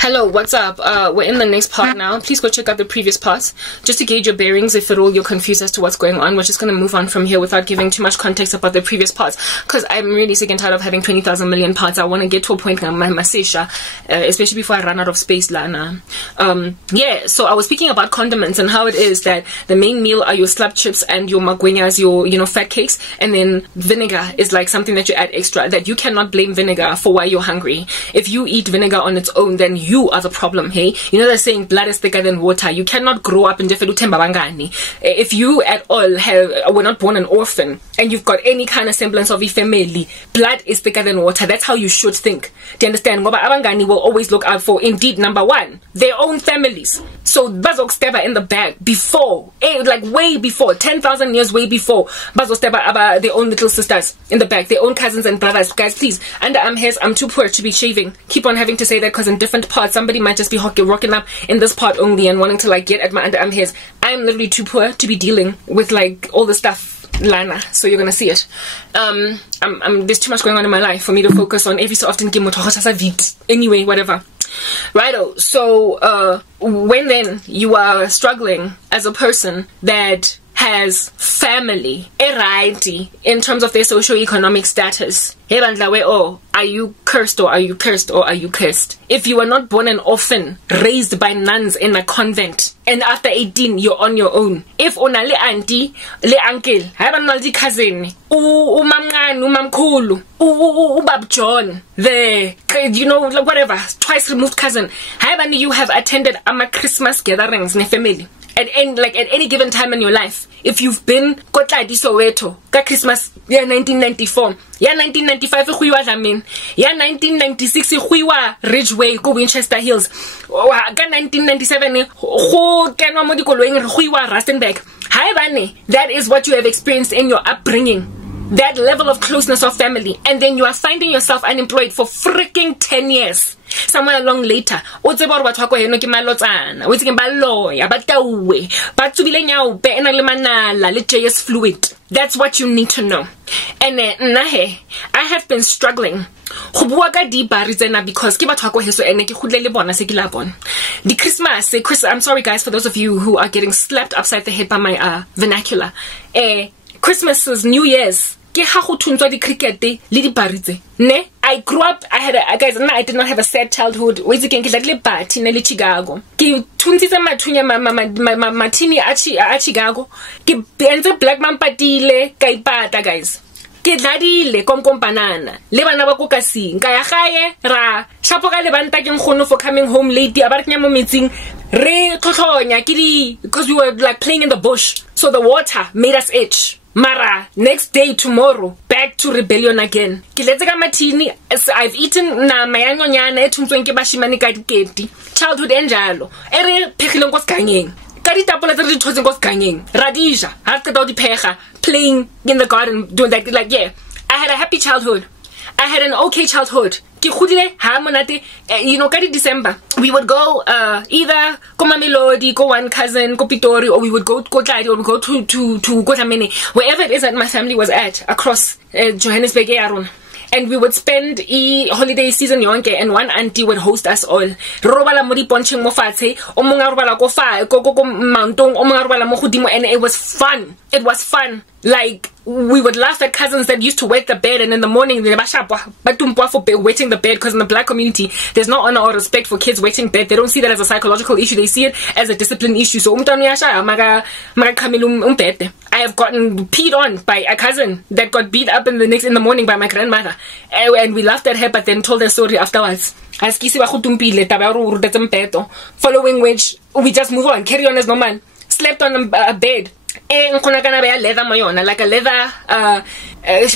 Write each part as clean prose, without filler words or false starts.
Hello, what's up? We're in the next part now. Please go check out the previous parts just to gauge your bearings. If at all you're confused as to what's going on, we're just going to move on from here without giving too much context about the previous parts, because I'm really sick and tired of having 20,000 million parts. I want to get to a point now, my masisha, especially before I run out of space, Lana. Yeah, so I was speaking about condiments and how it is that the main meal are your slab chips and your magwenyas, your fat cakes, and then vinegar is like something that you add extra, that you cannot blame vinegar for why you're hungry. If you eat vinegar on its own, then you are the problem, hey? You know they're saying blood is thicker than water. You cannot grow up in Bangani. If you at all were not born an orphan and you've got any kind of semblance of a family, blood is thicker than water. That's how you should think. Do you understand? Ngoba Abangani will always look out for, indeed, number one, their own families. So Bazok Steba in the back before, like way before, 10,000 years way before, Bazok Steba about their own little sisters in the back, their own cousins and brothers. Guys, please, underarm hairs, I'm too poor to be shaving. Keep on having to say that because in different parts, somebody might just be rocking up in this part only and wanting to like get at my underarm hairs. I'm literally too poor to be dealing with like all the stuff, Lana. So you're gonna see it. There's too much going on in my life for me to focus on every so often. Anyway, whatever. Righto. So when then you are struggling as a person that has family, in terms of their socio-economic status, are you cursed or are you cursed or are you cursed? If you were not born an orphan, raised by nuns in a convent, and after 18 you're on your own, if onale auntie, le uncle, habanaldi cousin, umamngani, umamkhulu, ubab John, the, you know, whatever, twice removed cousin, you have attended Christmas gatherings in family. At any given time in your life, if you've been Kotladi Soweto, ka Christmas, yeah, 1994, yeah, 1995, yeah, 1996, Ridgeway, go Winchester Hills, ka 1997, Rustenburg. That is what you have experienced in your upbringing. That level of closeness of family, and then you are finding yourself unemployed for freaking 10 years. Somewhere along later, fluid. That's what you need to know. And I have been struggling because the Christmas, I'm sorry guys for those of you who are getting slapped upside the head by my vernacular. Christmases, New Year's, I grew up, guys, I did not have a sad childhood. Black man patile, guys. Ke kompanana le bana ba ko kasing ka ya gae ra shapoka le banta ke ngono for coming home late abarknya mo metsing re tlhotlhonya because we were like playing in the bush, so the water made us itch. Mara, next day, tomorrow, back to rebellion again. I've eaten na mayanyonyana etunzwenke bashimani kadiketi. Childhood enjalo. Ere pekilong kos gangeng. Kaditapola tse di thotseng kos gangeng. Radija, ha ka di pega, playing in the garden, doing that, like, yeah. I had a happy childhood. I had an okay childhood. You know, December, we would go either go Mamelodi, go one cousin, go Pitori, or we would go Tladi, or we go to Kotamene, wherever it is that my family was at across Johannesburg, Aaron. And we would spend holiday season yonke, and one auntie would host us all. And it was fun. It was fun. Like, we would laugh at cousins that used to wet the bed, and in the morning they for wetting the bed, because in the black community there's no honor or respect for kids wetting bed. They don't see that as a psychological issue, they see it as a discipline issue. So I have gotten peed on by a cousin that got beat up in the morning by my grandmother, and we laughed at her but then told her story afterwards. Following which we just move on, carry on as normal. Slept on a bed. Like a leather,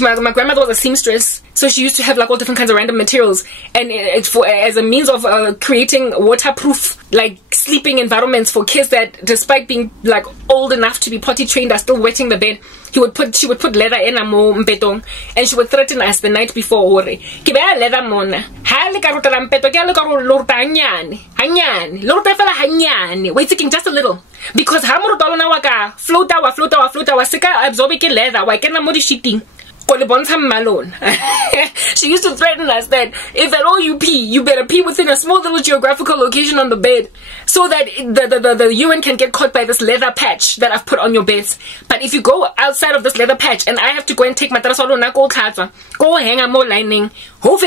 my grandmother was a seamstress, so she used to have like all different kinds of random materials, and as a means of creating waterproof, like, sleeping environments for kids that, despite being like old enough to be potty trained, are still wetting the bed. She would put leather in a mo mpetong, and she would threaten us the night before. Leather mona. Wait, taking just a little. Because float our sika absorb leather, why can't I shitting? She used to threaten us that if at all you pee, you better pee within a small little geographical location on the bed, so that the urine can get caught by this leather patch that I've put on your beds. But if you go outside of this leather patch and I have to go and take my go hang a more lining, so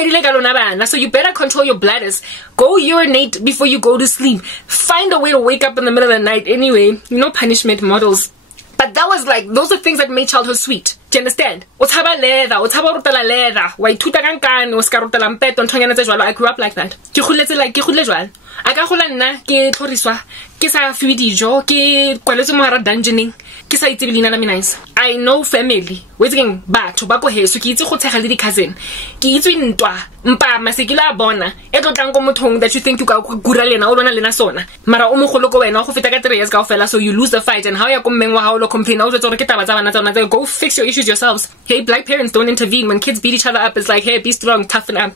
you better control your bladders. Go urinate before you go to sleep. Find a way to wake up in the middle of the night. Anyway, punishment models. But that was like, those are things that made childhood sweet. Do you understand? I grew up like that. I know family. Waiting back to Bako He, so ki itse go tshega le di cousin. Ki itse ntwa, mpa masekila bona. E tlo tlang go mothong that you think you ka gura lena o lona lena sona. Mara o mogolo go wena go feta ka 3 years ka ofela, so you lose the fight, and how ya go mmeng wa ha o lo complain o tsore ke taba tsa bana tsona. Go fix your issues yourselves. Hey, black parents don't intervene when kids beat each other up. It's like, hey, be strong, toughen up.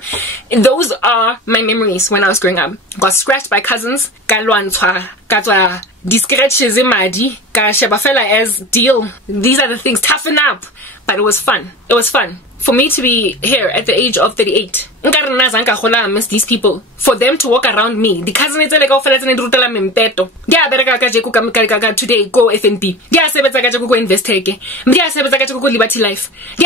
Those are my memories when I was growing up. Got scratched by cousins, ka lwantshwa, ka tswa di scratches imadi, ka sheba fela as deal. These are the things, toughen up. But it was fun. It was fun. For me to be here at the age of 38, I miss these people. For them to walk around me, the cousin is like, today go FNP. Go invest go Liberty Life. Go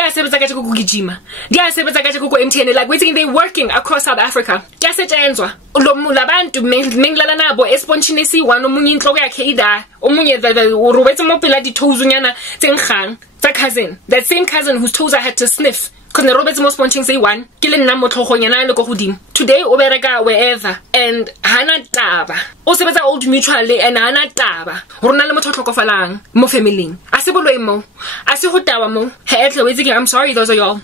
Gijima. Go MTN. Like waiting, they working across South Africa. That cousin, that same cousin whose toes I had to sniff, because the Roberts most punching say one, killing Namo Tohonyana logo hudim. Today, Oberega wherever, and Hana Taba. Also, better old mutually and Hana Taba. Ronalamo Tokofalang, Mo family. Asibolo mo, Asihotawamo, I'm sorry, those are y'all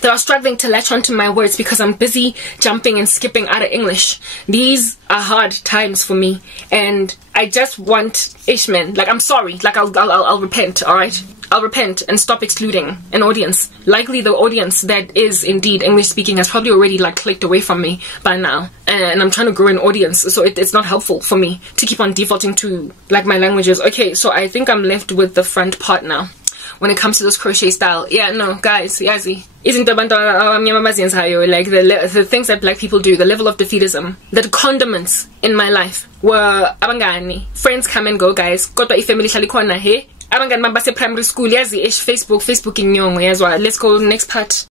that are struggling to latch onto my words because I'm busy jumping and skipping out of English. These are hard times for me, and I just want Ishman. Like, I'm sorry. Like, I'll repent. All right, I'll repent and stop excluding an audience. Likely, the audience that is indeed English speaking has probably already like clicked away from me by now, and I'm trying to grow an audience, so it's not helpful for me to keep on defaulting to like my languages. Okay, so I think I'm left with the front part now. When it comes to this crochet style, yeah, no, guys, yazi, isn't the like the things that black people do, the level of defeatism, the condiments in my life were abangani. Friends come and go, guys. Kodwa ifamily shalikona he. Abangani mabase primary school, yazi, Facebook in nyongo, yazwa. Let's go next part.